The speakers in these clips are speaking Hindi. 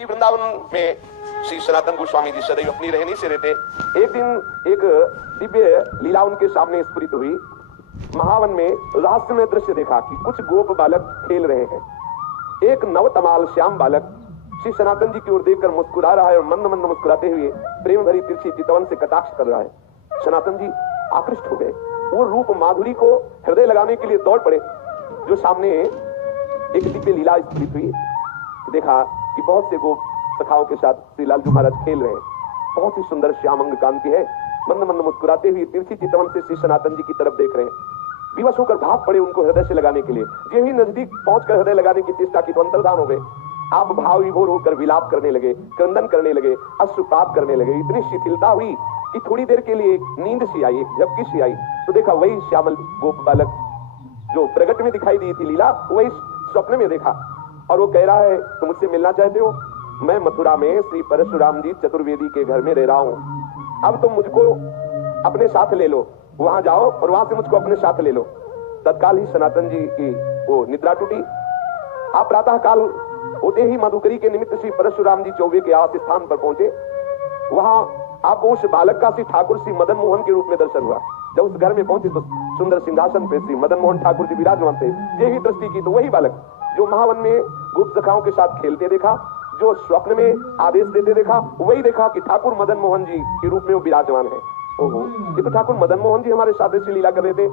श्री वृंदावन में श्री सनातन गोस्वामी जी सदैव अपनी रहनी से रहते। एक दिन एक दिव्य लीला उनके सामने स्फुरित हुई। महावन में रहस्यमय दृश्य देखा कि कुछ गोप बालक खेल रहे हैं। एक नवतमाल श्याम बालक श्री सनातन जी की ओर देखकर मुस्कुरा रहा है और मंद मंद मुस्कुराते हुए प्रेम भरी तिरछी चितवन से कटाक्ष कर रहा है। सनातन जी आकृष्ट हो गए। वो रूप माधुरी को हृदय लगाने के लिए दौड़ पड़े। जो सामने एक दिव्य लीला स्फुरित हुई, देखा कि बहुत से गोप सखाओं के साथ श्री लालजू महाराज खेल रहे हैं। बहुत ही सुंदर श्याम अंग कांति है। मंद मंद मुस्कुराते हुए तिरछी चितवन से श्री सनातन जी की तरफ देख रहे हैं। विवश होकर भाग पड़े उनको हृदय से लगाने के लिए। जो ही नजदीक पहुंचकर हृदय लगाने की चेष्टा की तो अंतर्धान हो गए। आप भाव विभोर होकर विलाप करने लगे, क्रंदन करने लगे, अश्रुपात करने लगे। इतनी शिथिलता हुई कि थोड़ी देर के लिए नींद सी आई, एक झपकी सी आई तो देखा वही श्यामल गोप बालक जो प्रगट में दिखाई दी थी लीला, वही स्वप्न में देखा। और वो कह रहा है, तुम मुझसे मिलना चाहते हो? मैं मथुरा में श्री परशुराम जी चतुर्वेदी के घर में रह रहा हूं। अब तुम मुझको अपने साथ ले लो, वहां जाओ और वहां से मुझको अपने साथ ले लो। तत्काल ही सनातन जी की वो निद्रा टूटी। आप प्रातः काल होते ही मधुकरी के निमित्त श्री परशुराम जी चौबे के आवास स्थान पर पहुंचे। वहां आपको उस बालक का श्री ठाकुर श्री मदन मोहन के रूप में दर्शन हुआ। जब उस घर में पहुंचे तो सुंदर सिंहासन पे श्री मदन मोहन ठाकुर जी विराजमान थे। यही दृष्टि की तो वही बालक जो महावन में गुप्त सखाओं के साथ खेलते देखा, जो स्वप्न में आदेश देते देखा, वही देखा कि ठाकुर मदन मोहन जी के रूप में वो विराजमान है। ओहो, ये तो ठाकुर मदन मोहन जी हमारे साथ ऐसी लीला कर रहे थे।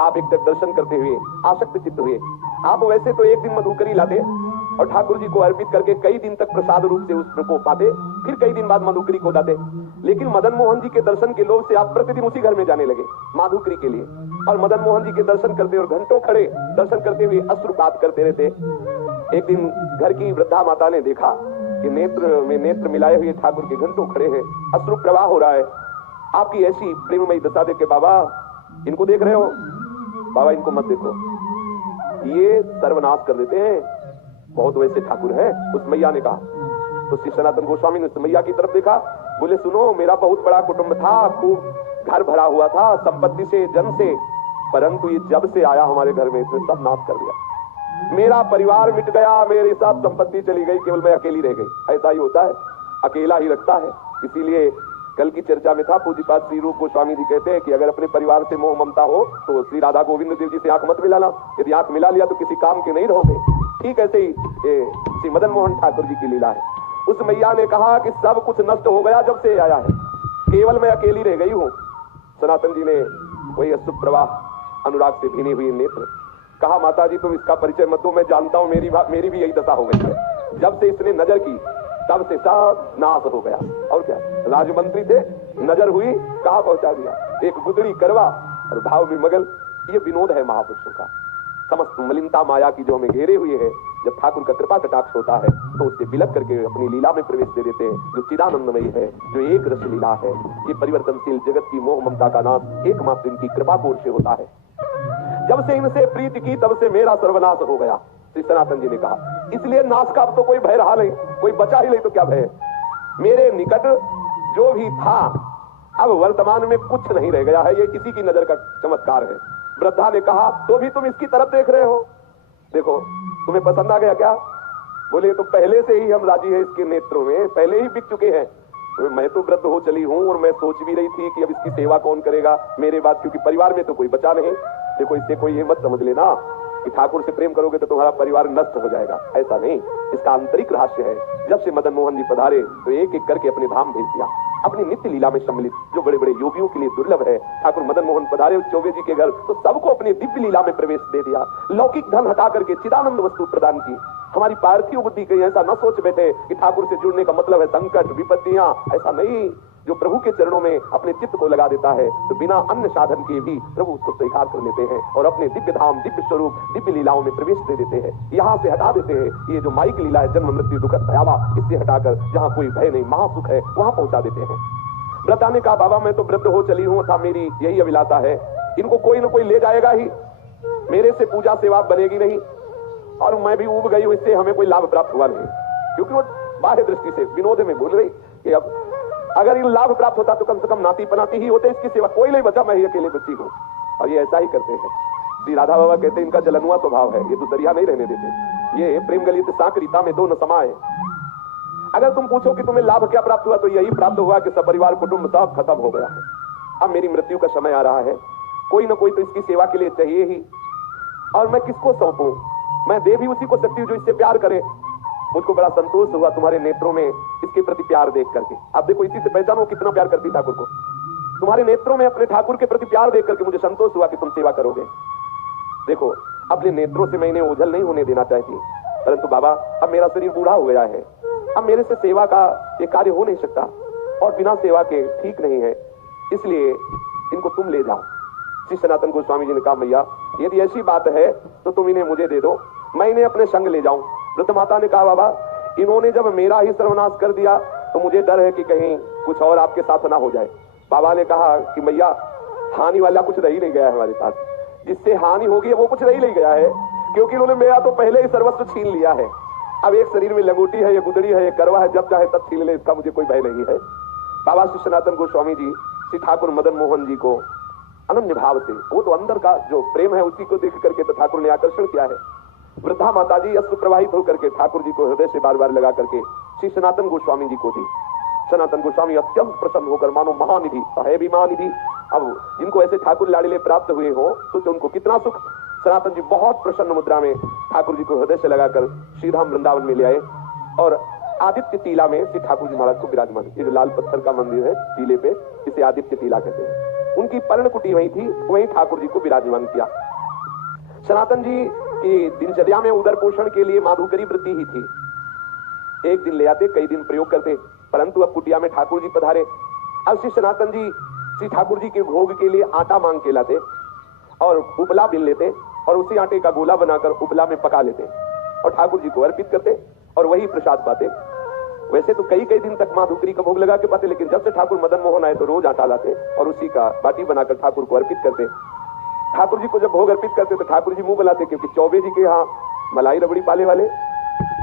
आप एक तक दर्शन करते हुए आसक्त चित्त हुए। आप वैसे तो एक दिन मधुकरी लाते और ठाकुर जी को अर्पित करके कई दिन तक प्रसाद रूप से उसको पाते, फिर कई दिन बाद मधुकरी को दाते। लेकिन मदन मोहन जी के दर्शन के लोभ से आप प्रतिदिन उसी घर में जाने लगे माधुकरी के लिए। और मदन मोहन जी के दर्शन करते और घंटों खड़े दर्शन करते हुए अश्रुपात करते रहते। एक दिन घर की वृद्धा माता ने देखा कि नेत्र में नेत्र मिलाए हुए ठाकुर के घंटों खड़े हैं, अश्रु प्रवाह हो रहा है। आपकी ऐसी प्रेममयी दशा देख के, बाबा इनको देख रहे हो? बाबा इनको मत देखो, ये सर्वनाश कर देते हैं। बहुत वैसे ठाकुर है। उस मैया ने कहा। तो श्री सनातन गोस्वामी ने उस मैया की तरफ देखा, बोले सुनो, मेरा बहुत बड़ा कुटुंब था, खूब घर भरा हुआ था संपत्ति से, जन से, परंतु ये जब से आया हमारे घर में इसने सब नाश कर दिया। मेरा परिवार मिट गया, मेरी सब संपत्ति चली गई, केवल मैं अकेली रह गई। ऐसा ही होता है, अकेला ही रखता है। इसीलिए कल की चर्चा में था, पूज्यपाद श्री रूप गोस्वामी जी कहते हैं कि अगर अपने परिवार से मोह ममता हो तो श्री राधा गोविंद देव जी से आंख मत मिलाना। यदि आंख मिला लिया तो किसी काम के नहीं रहोगे। ठीक ऐसे ही श्री मदन मोहन ठाकुर जी की लीला है। उस मैया ने कहा कि सब कुछ नष्ट हो गया जब से आया है, केवल मैं अकेली रह गई हूं। सनातन जी ने वही अशुभ प्रवाह अनुराग से भीनी हुई नेत्र कहा, माता जी तुम इसका परिचय मत दो, मैं जानता हूं मेरी भी यही दशा हो गई है। जब से इसने नजर की तब से सब नाश हो गया। और क्या, राजमंत्री थे, नजर हुई कहां पहुंचा दिया। एक गुदड़ी करवा और भाव में मगल। ये विनोद है महापुरुषों का। समस्त मलिनता माया की जो हमें घेरे हुए है, जब ठाकुर का कृपा कटाक्ष होता है तो उससे बिलक करके अपनी लीला में प्रवेश दे देते हैं, जो चिदानंदमयी है, जो एक रस लीला है। ये परिवर्तनशील जगत की मोह ममता का नाश एकमात्र इनकी कृपा की ओर से होता है। जब से इनसे प्रीति की तब से मेरा सर्वनाश हो गया, श्री सनातन जी ने कहा। इसलिए नाश का अब तो कोई भय रहा नहीं, कोई बचा ही नहीं तो क्या भय। मेरे निकट जो भी था अब वर्तमान में कुछ नहीं रह गया है। ये किसी की नजर का चमत्कार है। वृद्धा ने कहा, तो भी तुम इसकी तरफ देख रहे हो? देखो तुम्हें पसंद आ गया क्या? बोले तो पहले से ही हम राजी हैं इसके नेत्रों में, पहले ही बिक चुके हैं। तो मैं तो वृद्ध हो चली हूं और मैं सोच भी रही थी कि अब इसकी सेवा कौन करेगा मेरे बाद, क्योंकि परिवार में तो कोई बचा नहीं। देखो इससे कोई ये मत समझ लेना कि ठाकुर से प्रेम करोगे तो तुम्हारा परिवार नष्ट हो जाएगा, ऐसा नहीं। इसका आंतरिक रहस्य है। जब से मदन मोहन जी पधारे तो एक एक करके अपने धाम भेज दिया। अपनी नित्य लीला में सम्मिलित जो बड़े बड़े योगियों के लिए दुर्लभ है, ठाकुर मदन मोहन पधारे चौबे जी के घर तो सबको अपनी दिव्य लीला में प्रवेश दे दिया। लौकिक धन हटा करके चिदानंद वस्तु प्रदान की। हमारी पार्थिव बुद्धि कहीं ऐसा न सोच बैठे कि ठाकुर से जुड़ने का मतलब है संकट विपत्तियां, ऐसा नहीं। जो प्रभु के चरणों में अपने चित्त को लगा देता है तो बिना अन्य साधन के भी प्रभु उसको स्वीकार कर लेते हैं और अपने दिव्य धाम, दिव्य स्वरूप, दिव्य लीलाओं में प्रवेश दे देते हैं। यहाँ से हटा देते हैं। ये जो माई की लीला है, जन्म मृत्यु दुखद भयावा, इससे हटाकर जहाँ कोई भय नहीं, महासुख है, वहां पहुंचा देते हैं। वृद्धा ने कहा, बाबा मैं तो वृद्ध हो चली हूं, था मेरी यही अभिलाषा है, इनको कोई न कोई ले जाएगा ही, मेरे से पूजा सेवा बनेगी नहीं और मैं भी उब गई हूं, इससे हमें कोई लाभ प्राप्त हुआ नहीं। क्योंकि वो बाह्य दृष्टि से विनोद में बोल रही कि अब अगर इन लाभ प्राप्त होता तो कम से कम नाती पनाती ही होते, इसकी सेवा कोई नहीं बचा, मैं ही अकेले बच्ची हूं। और ये ऐसा ही करते हैं। श्री राधा बाबा कहते हैं इनका जलनुआ स्वभाव है, ये तो दरिया नहीं रहने देते। ये प्रेम गलित साक रीता में दो न समाये। अगर तुम पूछो कि तुम्हें लाभ क्या प्राप्त हुआ, तो यही प्राप्त हुआ कि सब परिवार कुटुंब सब खत्म हो गया है। अब मेरी मृत्यु का समय आ रहा है, कोई ना कोई तो इसकी सेवा के लिए चाहिए ही, और मैं किसको सौंपूं? मैं दे भी उसी को सकती हूँ जो इससे प्यार करे। मुझको बड़ा संतोष हुआ तुम्हारे नेत्रों में इसके प्रति प्यार देख करके। अब देखो, इसी से पहचानो कितना प्यार करती ठाकुर को। तुम्हारे नेत्रों में अपने ठाकुर के प्रति प्यार देख करके मुझे संतोष हुआ कि तुम सेवा करोगे। देखो, अपने नेत्रों से मैं इन्हें ओझल नहीं होने देना चाहती, परंतु बाबा अब मेरा शरीर बूढ़ा हो गया है, अब मेरे से सेवा का ये कार्य हो नहीं सकता, और बिना सेवा के ठीक नहीं है, इसलिए इनको तुम ले जाओ। श्री सनातन गोस्वामी जी ने कहा, मैया यदि ऐसी बात है तो तुम इन्हें मुझे दे दो, मैं इन्हें अपने संग ले जाऊं। वृद्ध माता ने कहा, बाबा इन्होंने जब मेरा ही सर्वनाश कर दिया तो मुझे डर है कि कहीं कुछ और आपके साथ ना हो जाए। बाबा ने कहा कि मैया हानि वाला कुछ रह ही नहीं गया है हमारे साथ, जिससे हानि होगी वो कुछ रह ही नहीं गया है, क्योंकि उन्होंने मेरा तो पहले ही सर्वस्व छीन लिया है। अब एक शरीर में लंगोटी है, ये गुदड़ी है, ये करवा है, जब चाहे तब छीन ले, इसका मुझे कोई भय नहीं है। बाबा श्री सनातन गोस्वामी जी श्री ठाकुर मदन मोहन जी को अनन्य भाव से, वो तो अंदर का जो प्रेम है उसी को देख करके तो ठाकुर ने आकर्षण किया है। वृद्धा माता जी अश्रु प्रवाहित होकर के ठाकुर जी को हृदय से बार बार लगा करके श्री सनातन गोस्वामी जी को दी। सनातन गोस्वामी अत्यंत प्रसन्न होकर, मानो महानिधि है भी महानिधि, अब जिनको ऐसे ठाकुर लाड़िले प्राप्त हुए हो तो उनको कितना सुख। सनातन जी बहुत प्रसन्न मुद्रा में ठाकुर जी को हृदय से लगाकर श्रीधाम वृंदावन में ले आए, और आदित्य टीला में श्री ठाकुर जी महाराज को विराजमान। ये जो लाल पत्थर का मंदिर है टीले पे, इसे आदित्य टीला कहते हैं। उनकी पर्णकुटी वही थी, वही ठाकुर जी को विराजमान किया। सनातन जी की दिनचर्या में उदर पोषण के लिए माधुकरी वृत्ति ही थी। एक दिन ले आते, कई दिन प्रयोग करते, परंतु अब कुटिया में ठाकुर जी पधारे। अब श्री सनातन जी श्री ठाकुर जी के भोग के लिए आटा मांग के लाते और उपला बिन लेते, और उसी आटे का गोला बनाकर उपला में पका लेते और ठाकुर जी को अर्पित करते, और वही प्रसाद पाते। वैसे तो कई कई दिन तक माधुकरी का भोग लगा के पाते, लेकिन जब से ठाकुर मदन मोहन आए तो रोज आटा लाते और उसी का बाटी बनाकर ठाकुर को अर्पित करते। ठाकुर जी को जब भोग अर्पित करते तो ठाकुर जी मुंह बुलाते, क्योंकि चौबे जी के यहाँ मलाई रबड़ी पाले वाले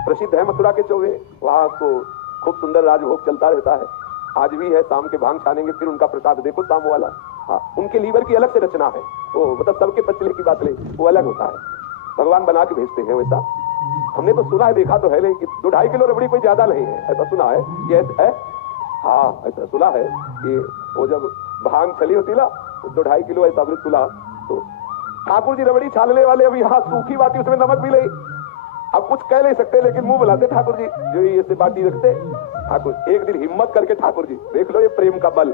प्रसिद्ध है मथुरा के चौबे, वहां तो खूब सुंदर राजभोग चलता रहता है, आज भी है। शाम के भांग छानेंगे, फिर उनका प्रसाद देखो शाम वाला। हाँ, उनके लीवर की अलग से रचना है, वो मतलब सबके पचले की बात नहीं, वो अलग होता है, भगवान बना के भेजते हैं वैसा। हमने तो सुना है, देखा तो है, लेकिन 2-2.5 किलो रबड़ी कोई ज्यादा नहीं है, ऐसा सुना है ये है। हाँ, ऐसा सुना है कि वो जब भांग चली होती ना, 2-2.5 किलो ऐसा अमृत सुना। तो ठाकुर जी रबड़ी छानने वाले, अभी यहाँ सूखी बाटी, उसमें नमक भी नहीं। अब कुछ कह नहीं सकते, लेकिन मुंह बुलाते ठाकुर जी, जो ये से बाटी रखते ठाकुर। एक दिन हिम्मत करके ठाकुर जी, देख लो ये प्रेम का बल,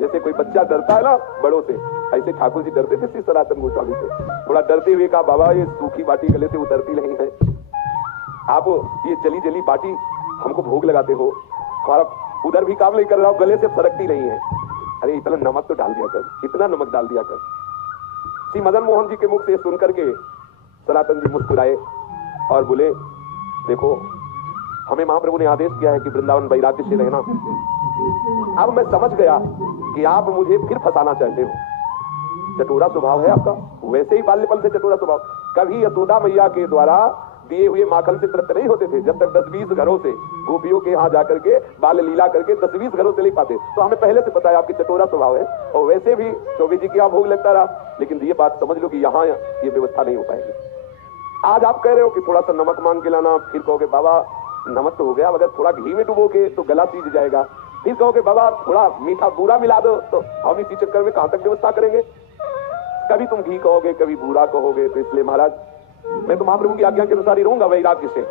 जैसे कोई बच्चा डरता है ना बड़ों से, ऐसे ठाकुर जी डरते थे श्री सनातन गोस्वामी से। थोड़ा डरते हुए कहा, बाबा ये सूखी बाटी गले से उतरती नहीं है, आप ये जली जली बाटी हमको भोग लगाते हो, हमारा उधर भी काम नहीं कर रहा हो, गले से सरकती नहीं है। अरे इतना नमक तो डाल दिया कर, इतना नमक डाल दिया कर। श्री मदन मोहन जी के मुख से सुनकर के सनातन जी मुस्कुराए और बोले, देखो हमें महाप्रभु ने आदेश किया है कि वृंदावन वैराग्य से रहना। अब मैं समझ गया कि आप मुझे फिर फंसाना चाहते हो। चटोरा स्वभाव है आपका, वैसे ही बाल्यपन से चटोरा स्वभाव। कभी यशोदा मैया के द्वारा दिए हुए माखन से तृप्त नहीं होते थे, जब तक 10-20 घरों से गोपियों के यहाँ जाकर के बाल लीला करके 10-20 घरों से नहीं पाते। तो हमें पहले से पता है आपकी चटोरा स्वभाव है, और वैसे भी चौबे जी के यहाँ भोग लगता रहा, लेकिन ये बात समझ लो कि यहाँ ये व्यवस्था नहीं हो पाएगी। आज आप कह रहे हो कि थोड़ा सा नमक मांग के लाना, फिर कहोगे बाबा नमक तो हो गया, अगर थोड़ा घी में डुबोगे तो गला सीज जाएगा, फिर कहोगे बाबा थोड़ा मीठा बूरा मिला दो, तो हम इसी चक्कर में कहां तक व्यवस्था करेंगे। कभी तुम घी कहोगे, कभी बूरा कहोगे, तो इसलिए महाराज मैं तो महाप्रभु की आज्ञा के अनुसार ही रहूंगा वैराग्य से।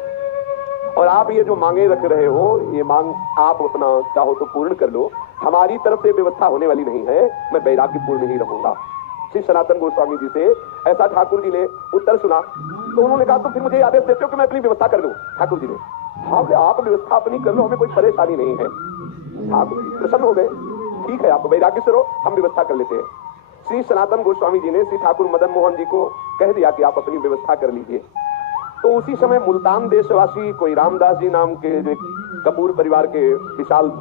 और आप ये जो मांगे रख रहे हो, ये मांग आप अपना चाहो तो पूर्ण कर लो, हमारी तरफ से व्यवस्था होने वाली नहीं है, मैं वैराग्य पूर्ण ही रहूंगा। श्री सनातन गोस्वामी जी से ऐसा ठाकुर जी ने उत्तर सुना, तो उन्होंने कहा तो फिर मुझे आदेश देते हो कि मैं अपनी व्यवस्था कर लूं। ठाकुर जी ने, हाँ आप व्यवस्था अपनी कर लो, हमें कोई परेशानी नहीं है। ठाकुर जी प्रसन्न हो गए, ठीक है आप वैराग्य से रहो, हम व्यवस्था कर लेते हैं। श्री सनातन गोस्वामी जी ने श्री ठाकुर मदन मोहन जी को कह दिया कि आप अपनी व्यवस्था कर लीजिए। तो उसी समय मुल्तान देशवासी कोई रामदास जी नाम के कपूर परिवार के विशाल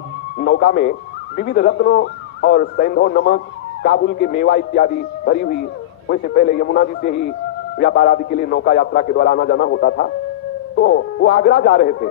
नौका में विविध रत्नों और सैंधव नमक, काबुल के मेवा इत्यादि भरी हुई, वैसे पहले यमुना जी से ही व्यापार आदि के लिए नौका यात्रा के द्वारा आना जाना होता था, तो वो आगरा जा रहे थे।